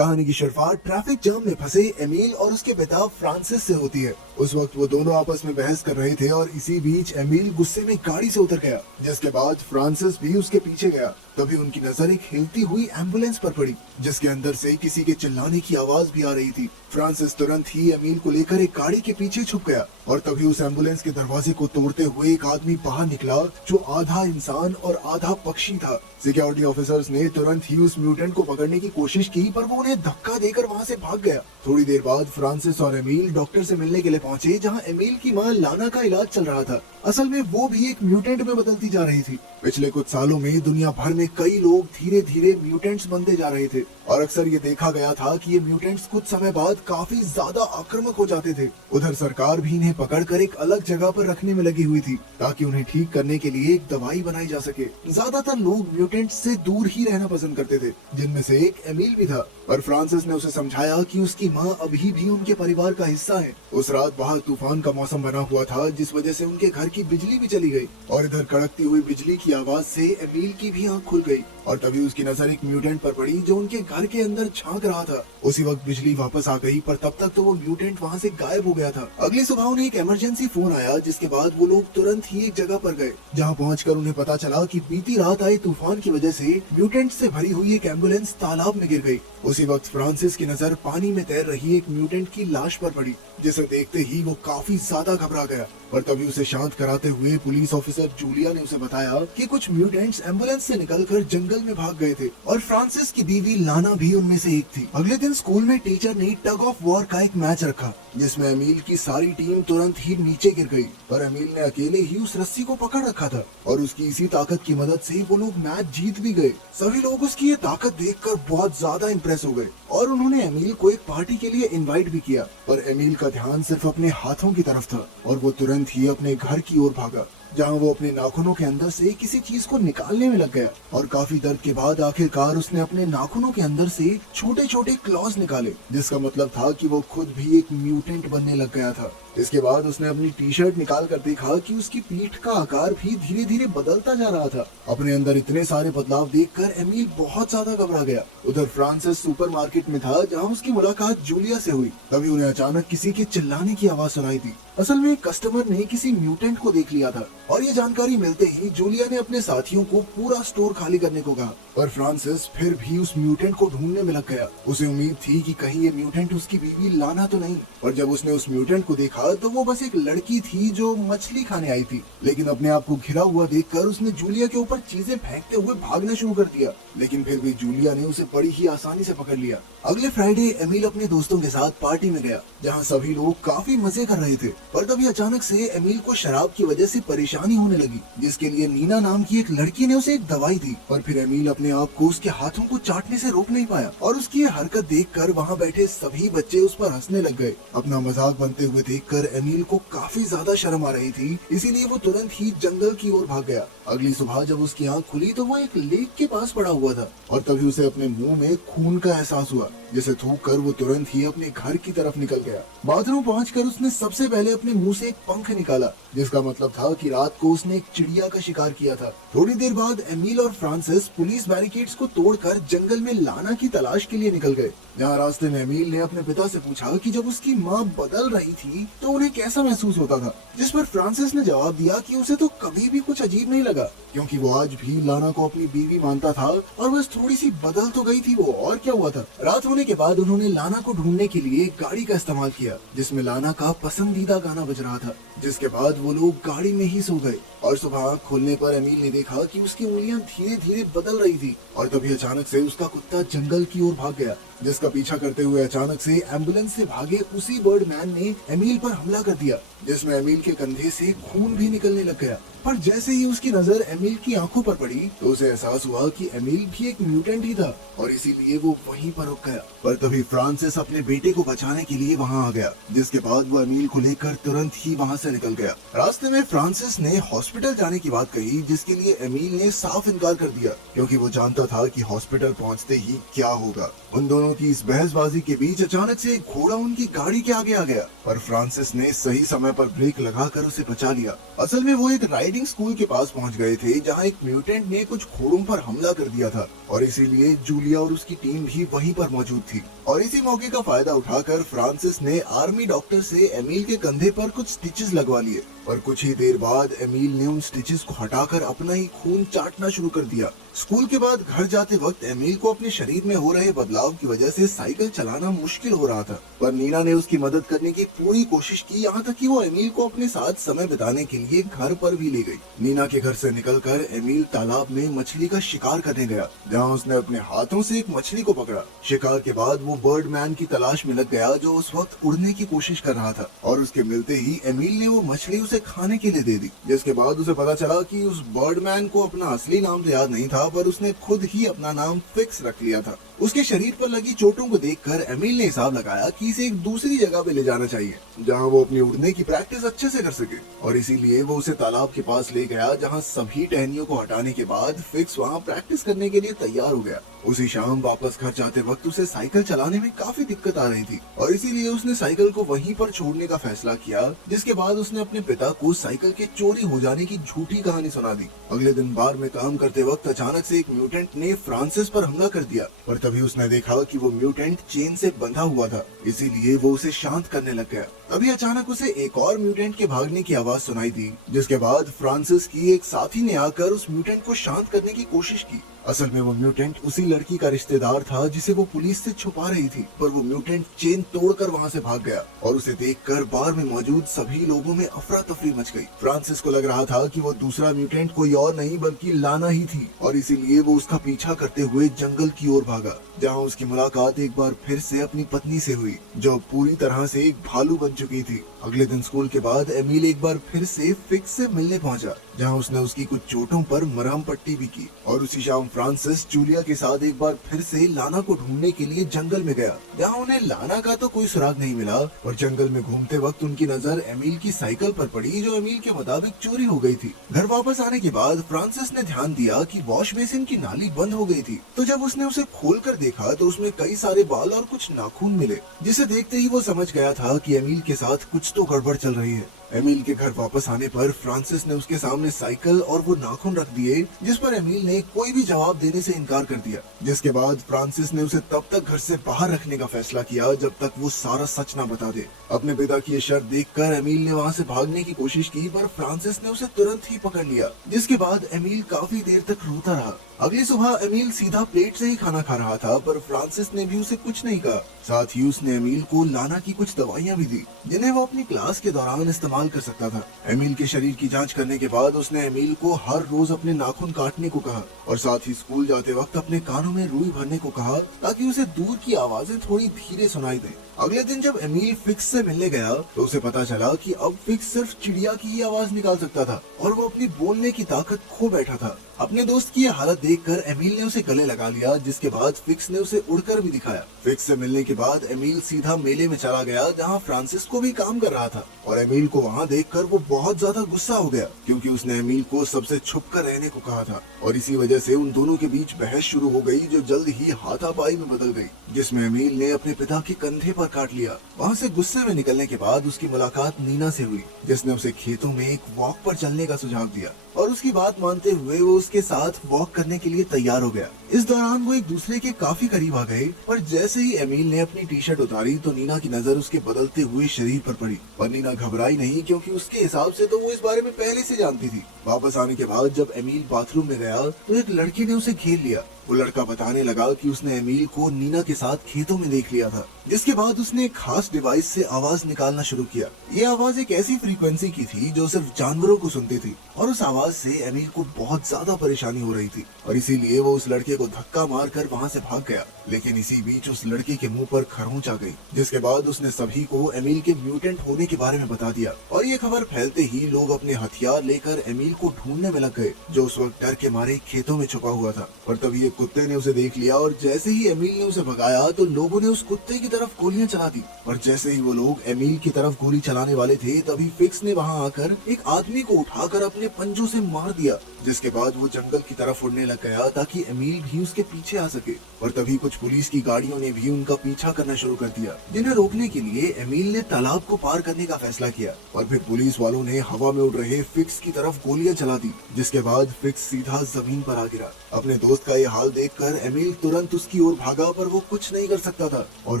कहानी की शुरुआत ट्रैफिक जाम में फंसे एमिल और उसके पिता फ्रांसिस से होती है। उस वक्त वो दोनों आपस में बहस कर रहे थे और इसी बीच एमिल गुस्से में गाड़ी से उतर गया, जिसके बाद फ्रांसिस भी उसके पीछे गया। तभी उनकी नजर एक हिलती हुई एम्बुलेंस पर पड़ी, जिसके अंदर से किसी के चिल्लाने की आवाज भी आ रही थी। फ्रांसिस तुरंत ही एमिल को लेकर एक गाड़ी के पीछे छुप गया और तभी उस एम्बुलेंस के दरवाजे को तोड़ते हुए एक आदमी बाहर निकला, जो आधा इंसान और आधा पक्षी था। सिक्योरिटी ऑफिसर्स ने तुरंत ही उस म्यूटेंट को पकड़ने की कोशिश की, पर वो उन्हें धक्का देकर वहां से भाग गया। थोड़ी देर बाद फ्रांसिस और एमिल डॉक्टर से मिलने के लिए पहुंचे, जहां एमिल की मां लाना का इलाज चल रहा था। असल में वो भी एक म्यूटेंट में बदलती जा रही थी। पिछले कुछ सालों में दुनिया भर में कई लोग धीरे धीरे म्यूटेंट्स बनते जा रहे थे और अक्सर ये देखा गया था कि ये म्यूटेंट्स कुछ समय बाद काफी ज्यादा आक्रामक हो जाते थे। उधर सरकार भी इन्हें पकड़कर एक अलग जगह पर रखने में लगी हुई थी, ताकि उन्हें ठीक करने के लिए एक दवाई बनाई जा सके। ज्यादातर लोग म्यूटेंट्स से दूर ही रहना पसंद करते थे, जिनमें से एक एमिल भी था। पर फ्रांसिस ने उसे समझाया कि उसकी माँ अभी भी उनके परिवार का हिस्सा है। उस रात बाहर तूफान का मौसम बना हुआ था, जिस वजह से उनके घर की बिजली भी चली गई और इधर कड़कती हुई बिजली की आवाज से एमिल की भी आंख खुल गई और तभी उसकी नजर एक म्यूटेंट पर पड़ी, जो उनके घर के अंदर झांक रहा था। उसी वक्त बिजली वापस आ गई, पर तब तक तो वो म्यूटेंट वहाँ से गायब हो गया था। अगली सुबह उन्हें एक इमरजेंसी फोन आया, जिसके बाद वो लोग तुरंत ही एक जगह पर गए, जहाँ पहुंचकर उन्हें पता चला कि बीती रात आए तूफान की वजह से म्यूटेंट से भरी हुई एक एम्बुलेंस तालाब में गिर गई। उसी वक्त फ्रांसिस की नजर पानी में तैर रही एक म्यूटेंट की लाश पर पड़ी, जिसे देखते ही वो काफी ज्यादा घबरा गया। पर तभी उसे शांत कराते हुए पुलिस ऑफिसर जूलिया ने उसे बताया कि कुछ म्यूटेंट्स एम्बुलेंस से निकलकर जंगल में भाग गए थे और फ्रांसिस की बीवी लाना भी उनमें से एक थी। अगले दिन स्कूल में टीचर ने टग ऑफ वॉर का एक मैच रखा, जिसमें एमिल की सारी टीम तुरंत ही नीचे गिर गई, पर एमिल ने अकेले ही उस रस्सी को पकड़ रखा था और उसकी इसी ताकत की मदद से वो लोग मैच जीत भी गए। सभी लोग उसकी ये ताकत देखकर बहुत ज्यादा इम्प्रेस हो गए और उन्होंने एमिल को एक पार्टी के लिए इनवाइट भी किया। पर एमिल का ध्यान सिर्फ अपने हाथों की तरफ था और वो तुरंत ही अपने घर की ओर भागा, जहाँ वो अपने नाखूनों के अंदर से किसी चीज को निकालने में लग गया और काफी दर्द के बाद आखिरकार उसने अपने नाखूनों के अंदर से छोटे छोटे क्लॉज निकाले, जिसका मतलब था कि वो खुद भी एक म्यूटेंट बनने लग गया था। इसके बाद उसने अपनी टी शर्ट निकाल कर देखा कि उसकी पीठ का आकार भी धीरे धीरे बदलता जा रहा था। अपने अंदर इतने सारे बदलाव देखकर एमिल बहुत ज्यादा घबरा गया। उधर फ्रांसिस सुपरमार्केट में था, जहाँ उसकी मुलाकात जूलिया से हुई। तभी उन्हें अचानक किसी के चिल्लाने की आवाज सुनाई दी। असल में एक कस्टमर ने किसी म्यूटेंट को देख लिया था और ये जानकारी मिलते ही जूलिया ने अपने साथियों को पूरा स्टोर खाली करने को कहा। पर फ्रांसिस फिर भी उस म्यूटेंट को ढूंढने में लग गया। उसे उम्मीद थी कि कहीं ये म्यूटेंट उसकी बीवी लाना तो नहीं, पर जब उसने उस म्यूटेंट को देखा तो वो बस एक लड़की थी जो मछली खाने आई थी। लेकिन अपने आप को घिरा हुआ देखकर उसने जूलिया के ऊपर चीजें फेंकते हुए भागना शुरू कर दिया, लेकिन फिर भी जूलिया ने उसे बड़ी ही आसानी से पकड़ लिया। अगले फ्राइडे एमिल अपने दोस्तों के साथ पार्टी में गया, जहाँ सभी लोग काफी मजे कर रहे थे। पर तभी अचानक से एमिल को शराब की वजह से परेशानी होने लगी, जिसके लिए नीना नाम की एक लड़की ने उसे एक दवाई दी। पर फिर एमिल अपने आप को उसके हाथों को चाटने से रोक नहीं पाया और उसकी ये हरकत देखकर वहाँ बैठे सभी बच्चे उस पर हंसने लग गए। अपना मजाक बनते हुए देखकर एमिल को काफी ज्यादा शर्म आ रही थी, इसीलिए वो तुरंत ही जंगल की ओर भाग गया। अगली सुबह जब उसकी आंख खुली तो वो एक लेक के पास पड़ा हुआ था और तभी उसे अपने मुंह में खून का एहसास हुआ, जिसे थूक कर वो तुरंत ही अपने घर की तरफ निकल गया। बाथरूम पहुंचकर उसने सबसे पहले अपने मुंह से एक पंख निकाला, जिसका मतलब था कि रात को उसने एक चिड़िया का शिकार किया था। थोड़ी देर बाद एमिल और फ्रांसिस पुलिस बैरिकेड्स को तोड़कर जंगल में लाना की तलाश के लिए निकल गए। जहाँ रास्ते में एमिल ने अपने पिता से पूछा कि जब उसकी माँ बदल रही थी तो उन्हें कैसा महसूस होता था, जिस पर फ्रांसिस ने जवाब दिया कि उसे तो कभी भी कुछ अजीब नहीं लगा, क्योंकि वो आज भी लाना को अपनी बीवी मानता था और बस थोड़ी सी बदल तो गई थी वो, और क्या हुआ था। रात होने के बाद उन्होंने लाना को ढूंढने के लिए गाड़ी का इस्तेमाल किया, जिसमें लाना का पसंदीदा गाना बज रहा था। जिसके बाद वो लोग गाड़ी में ही सो गए और सुबह आँख खोलने पर एमिल ने देखा कि उसकी उंगलियां धीरे धीरे बदल रही थी और तभी अचानक से उसका कुत्ता जंगल की ओर भाग गया, जिसका पीछा करते हुए अचानक से एम्बुलेंस से भागे उसी बर्डमैन ने एमिल पर हमला कर दिया, जिसमें एमिल के कंधे से खून भी निकलने लग गया। पर जैसे ही उसकी नजर एमिल की आंखों पर पड़ी तो उसे एहसास हुआ कि एमिल भी एक म्यूटेंट ही था और इसीलिए वो वहीं पर रुक गया। पर तभी फ्रांसिस अपने बेटे को बचाने के लिए वहां आ गया, जिसके बाद वो एमिल को लेकर तुरंत ही वहां से निकल गया। रास्ते में फ्रांसिस ने हॉस्पिटल जाने की बात कही, जिसके लिए एमिल ने साफ इनकार कर दिया क्योंकि वो जानता था कि हॉस्पिटल पहुंचते ही क्या होगा। उन दोनों की इस बहसबाजी के बीच अचानक से एक घोड़ा उनकी गाड़ी के आगे आ गया, पर फ्रांसिस ने सही समय पर ब्रेक लगाकर उसे बचा लिया। असल में वो एक राइडिंग स्कूल के पास पहुंच गए थे जहां एक म्यूटेंट ने कुछ घोड़ों पर हमला कर दिया था और इसीलिए जूलिया और उसकी टीम भी वहीं पर मौजूद थी। और इसी मौके का फायदा उठाकर फ्रांसिस ने आर्मी डॉक्टर से एमिल के कंधे पर कुछ स्टिचेस लगवा लिए, पर कुछ ही देर बाद एमिल ने उन स्टिचेस को हटाकर अपना ही खून चाटना शुरू कर दिया। स्कूल के बाद घर जाते वक्त एमिल को अपने शरीर में हो रहे बदलाव की वजह से साइकिल चलाना मुश्किल हो रहा था, पर नीना ने उसकी मदद करने की पूरी कोशिश की, यहाँ तक कि वो एमिल को अपने साथ समय बिताने के लिए घर पर भी ले गई। नीना के घर से निकलकर एमिल तालाब में मछली का शिकार करने गया, जहाँ उसने अपने हाथों से एक मछली को पकड़ा। शिकार के बाद वो बर्डमैन की तलाश में लग गया जो उस वक्त उड़ने की कोशिश कर रहा था, और उसके मिलते ही एमिल ने वो मछली उसे खाने के लिए दे दी। जिसके बाद उसे पता चला कि उस बर्डमैन को अपना असली नाम तो याद नहीं था, पर उसने खुद ही अपना नाम फिक्स रख लिया था। उसके शरीर पर लगी चोटों को देखकर एमिल ने हिसाब लगाया कि इसे एक दूसरी जगह पे ले जाना चाहिए जहां वो अपनी उड़ने की प्रैक्टिस अच्छे से कर सके, और इसीलिए वो उसे तालाब के पास ले गया जहां सभी टहनियों को हटाने के बाद फिक्स वहां प्रैक्टिस करने के लिए तैयार हो गया। उसी शाम वापस घर जाते वक्त उसे साइकिल चलाने में काफी दिक्कत आ रही थी और इसीलिए उसने साइकिल को वहीं पर छोड़ने का फैसला किया, जिसके बाद उसने अपने पिता को साइकिल के चोरी हो जाने की झूठी कहानी सुना दी। अगले दिन बार में काम करते वक्त अचानक से एक म्यूटेंट ने फ्रांसिस पर हमला कर दिया, पर तभी उसने देखा कि वो म्यूटेंट चेन से बंधा हुआ था, इसीलिए वो उसे शांत करने लग गया। तभी अचानक उसे एक और म्यूटेंट के भागने की आवाज सुनाई दी, जिसके बाद फ्रांसिस की एक साथी ने आकर उस म्यूटेंट को शांत करने की कोशिश की। असल में वो म्यूटेंट उसी लड़की का रिश्तेदार था जिसे वो पुलिस से छुपा रही थी, पर वो म्यूटेंट चेन तोड़कर वहां से भाग गया और उसे देखकर बार में मौजूद सभी लोगों में अफरा तफरी मच गई। फ्रांसिस को लग रहा था कि वो दूसरा म्यूटेंट कोई और नहीं बल्कि लाना ही थी, और इसीलिए वो उसका पीछा करते हुए जंगल की ओर भागा, जहाँ उसकी मुलाकात एक बार फिर से अपनी पत्नी से हुई, जो पूरी तरह से एक भालू बन चुकी थी। अगले दिन स्कूल के बाद एमिल एक बार फिर से फिक्स से मिलने पहुंचा, जहां उसने उसकी कुछ चोटों पर मरहम पट्टी भी की, और उसी शाम फ्रांसिस जूलिया के साथ एक बार फिर से लाना को ढूंढने के लिए जंगल में गया, जहां उन्हें लाना का तो कोई सुराग नहीं मिला, और जंगल में घूमते वक्त उनकी नजर एमिल की साइकिल पर पड़ी, जो एमिल के मुताबिक चोरी हो गई थी। घर वापस आने के बाद फ्रांसिस ने ध्यान दिया कि वॉश बेसिन की नाली बंद हो गई थी, तो जब उसने उसे खोलकर देखा तो उसमें कई सारे बाल और कुछ नाखून मिले, जिसे देखते ही वो समझ गया था कि एमिल के साथ कुछ तो गड़बड़ चल रही है। एमिल के घर वापस आने पर फ्रांसिस ने उसके सामने साइकिल और वो नाखून रख दिए, जिस पर एमिल ने कोई भी जवाब देने से इनकार कर दिया। जिसके बाद फ्रांसिस ने उसे तब तक घर से बाहर रखने का फैसला किया जब तक वो सारा सच न बता दे। अपने पिता की ये शर्त देखकर एमिल ने वहाँ से भागने की कोशिश की, पर फ्रांसिस ने उसे तुरंत ही पकड़ लिया, जिसके बाद एमिल काफी देर तक रोता रहा। अगली सुबह एमिल सीधा प्लेट से ही खाना खा रहा था, पर फ्रांसिस ने भी उसे कुछ नहीं कहा। साथ ही उसने एमिल को लाना की कुछ दवाइयाँ भी दी, जिन्हें वो अपनी क्लास के दौरान इस्तेमाल कर सकता था। एमिल के शरीर की जांच करने के बाद उसने एमिल को हर रोज अपने नाखून काटने को कहा, और साथ ही स्कूल जाते वक्त अपने कानों में रुई भरने को कहा, ताकि उसे दूर की आवाजें थोड़ी धीरे सुनाई दें। अगले दिन जब एमिल फिक्स से मिलने गया तो उसे पता चला कि अब फिक्स सिर्फ चिड़िया की ही आवाज निकाल सकता था, और वो अपनी बोलने की ताकत खो बैठा था। अपने दोस्त की ये हालत देखकर एमिल ने उसे गले लगा लिया, जिसके बाद फिक्स ने उसे उड़कर भी दिखाया। फिक्स से मिलने के बाद एमिल सीधा मेले में चला गया, जहाँ फ्रांसिस को भी काम कर रहा था, और एमिल को वहाँ देखकर वो बहुत ज्यादा गुस्सा हो गया, क्योंकि उसने एमिल को सबसे छुपकर रहने को कहा था, और इसी वजह से उन दोनों के बीच बहस शुरू हो गई, जो जल्द ही हाथापाई में बदल गई, जिसमें एमिल ने अपने पिता के कंधे पर काट लिया। वहाँ से गुस्से में निकलने के बाद उसकी मुलाकात नीना से हुई, जिसने उसे खेतों में एक वॉक पर चलने का सुझाव दिया, और उसकी बात मानते हुए वो उसके साथ वॉक करने के लिए तैयार हो गया। इस दौरान वो एक दूसरे के काफी करीब आ गए, पर जैसे ही एमिल ने अपनी टी शर्ट उतारी तो नीना की नजर उसके बदलते हुए शरीर पर पड़ी, पर नीना घबराई नहीं, क्योंकि उसके हिसाब से तो वो इस बारे में पहले से जानती थी। वापस आने के बाद जब एमिल बाथरूम में गया तो एक लड़की ने उसे घेर लिया। वो लड़का बताने लगा कि उसने एमिल को नीना के साथ खेतों में देख लिया था, जिसके बाद उसने एक खास डिवाइस से आवाज निकालना शुरू किया। ये आवाज एक ऐसी फ्रीक्वेंसी की थी जो सिर्फ जानवरों को सुनती थी, और उस आवाज से एमिल को बहुत ज्यादा परेशानी हो रही थी, और इसीलिए वो उस लड़के को धक्का मारकर वहाँ से भाग गया। लेकिन इसी बीच उस लड़के के मुंह पर खरोंच आ गई, जिसके बाद उसने सभी को एमिल के म्यूटेंट होने के बारे में बता दिया, और ये खबर फैलते ही लोग अपने हथियार लेकर एमिल एमिल को ढूंढने में लग गए, जो उस वक्त डर के मारे खेतों में छुपा हुआ था। पर तभी एक कुत्ते ने उसे देख लिया और जैसे ही एमिल ने उसे भगाया तो लोगों ने उस कुत्ते की तरफ गोलियां चला दी। और जैसे ही वो लोग एमिल की तरफ गोली चलाने वाले थे तभी फिक्स ने वहां आकर एक आदमी को उठाकर अपने पंजों से मार दिया, जिसके बाद वो जंगल की तरफ उड़ने लग गया ताकि एमिल भी उसके पीछे आ सके। और तभी कुछ पुलिस की गाड़ियों ने भी उनका पीछा करना शुरू कर दिया, जिन्हें रोकने के लिए एमिल ने तालाब को पार करने का फैसला किया। और फिर पुलिस वालों ने हवा में उड़ रहे फिक्स की तरफ गोलियां चला दी, जिसके बाद फिक्स सीधा जमीन पर आ गिरा। अपने दोस्त का ये हाल देखकर एमिल तुरंत उसकी ओर भागा, पर वो कुछ नहीं कर सकता था और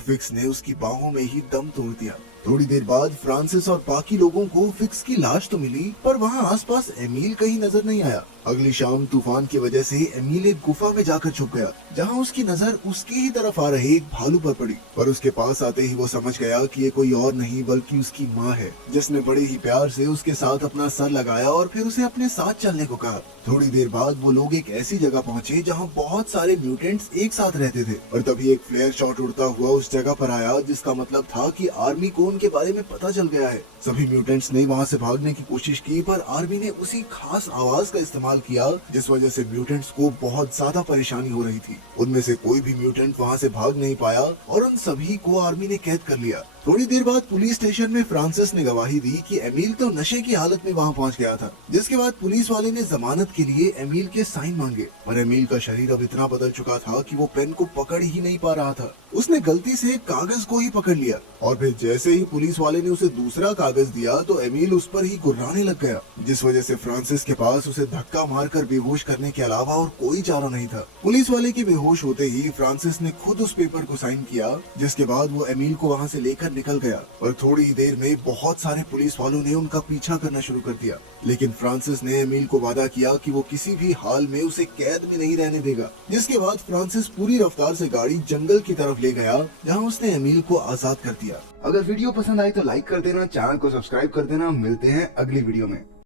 फिक्स ने उसकी बाहों में ही दम तोड़ दिया। थोड़ी देर बाद फ्रांसिस और बाकी लोगों को फिक्स की लाश तो मिली, पर वहाँ आसपास एमिल कहीं नजर नहीं आया। अगली शाम तूफान की वजह से एमिल एक गुफा में जाकर छुप गया, जहाँ उसकी नजर उसकी ही तरफ आ रहे एक भालू पर पड़ी। पर उसके पास आते ही वो समझ गया कि ये कोई और नहीं बल्कि उसकी माँ है, जिसने बड़े ही प्यार से उसके साथ अपना सर लगाया और फिर उसे अपने साथ चलने को कहा। थोड़ी देर बाद वो लोग एक ऐसी जगह पहुँचे जहाँ बहुत सारे म्यूटेंट्स एक साथ रहते थे। और तभी एक फ्लेयर शॉट उड़ता हुआ उस जगह पर आया, जिसका मतलब था कि आर्मी को उनके बारे में पता चल गया है। सभी म्यूटेंट्स ने वहाँ से भागने की कोशिश की, पर आर्मी ने उसी खास आवाज का इस्तेमाल किया, जिस वजह से म्यूटेंट्स को बहुत ज्यादा परेशानी हो रही थी। उनमें से कोई भी म्यूटेंट वहाँ से भाग नहीं पाया और उन सभी को आर्मी ने कैद कर लिया। थोड़ी देर बाद पुलिस स्टेशन में फ्रांसिस ने गवाही दी कि एमिल तो नशे की हालत में वहाँ पहुँच गया था, जिसके बाद पुलिस वाले ने जमानत के लिए एमिल के साइन मांगे। पर एमिल का शरीर अब इतना बदल चुका था कि वो पेन को पकड़ ही नहीं पा रहा था। उसने गलती से कागज को ही पकड़ लिया और फिर जैसे ही पुलिस वाले ने उसे दूसरा कागज दिया तो एमिल उस पर ही गुर्राने लग गया, जिस वजह से फ्रांसिस के पास उसे धक्का मारकर बेहोश करने के अलावा और कोई चारा नहीं था। पुलिस वाले के बेहोश होते ही फ्रांसिस ने खुद उस पेपर को साइन किया, जिसके बाद वो एमिल को वहाँ से लेकर निकल गया। और थोड़ी ही देर में बहुत सारे पुलिस वालों ने उनका पीछा करना शुरू कर दिया, लेकिन फ्रांसिस ने एमिल को वादा किया कि वो किसी भी हाल में उसे कैद में नहीं रहने देगा। जिसके बाद फ्रांसिस पूरी रफ्तार से गाड़ी जंगल की तरफ ले गया, जहां उसने एमिल को आजाद कर दिया। अगर वीडियो पसंद आई तो लाइक कर देना, चैनल को सब्सक्राइब कर देना। मिलते हैं अगली वीडियो में।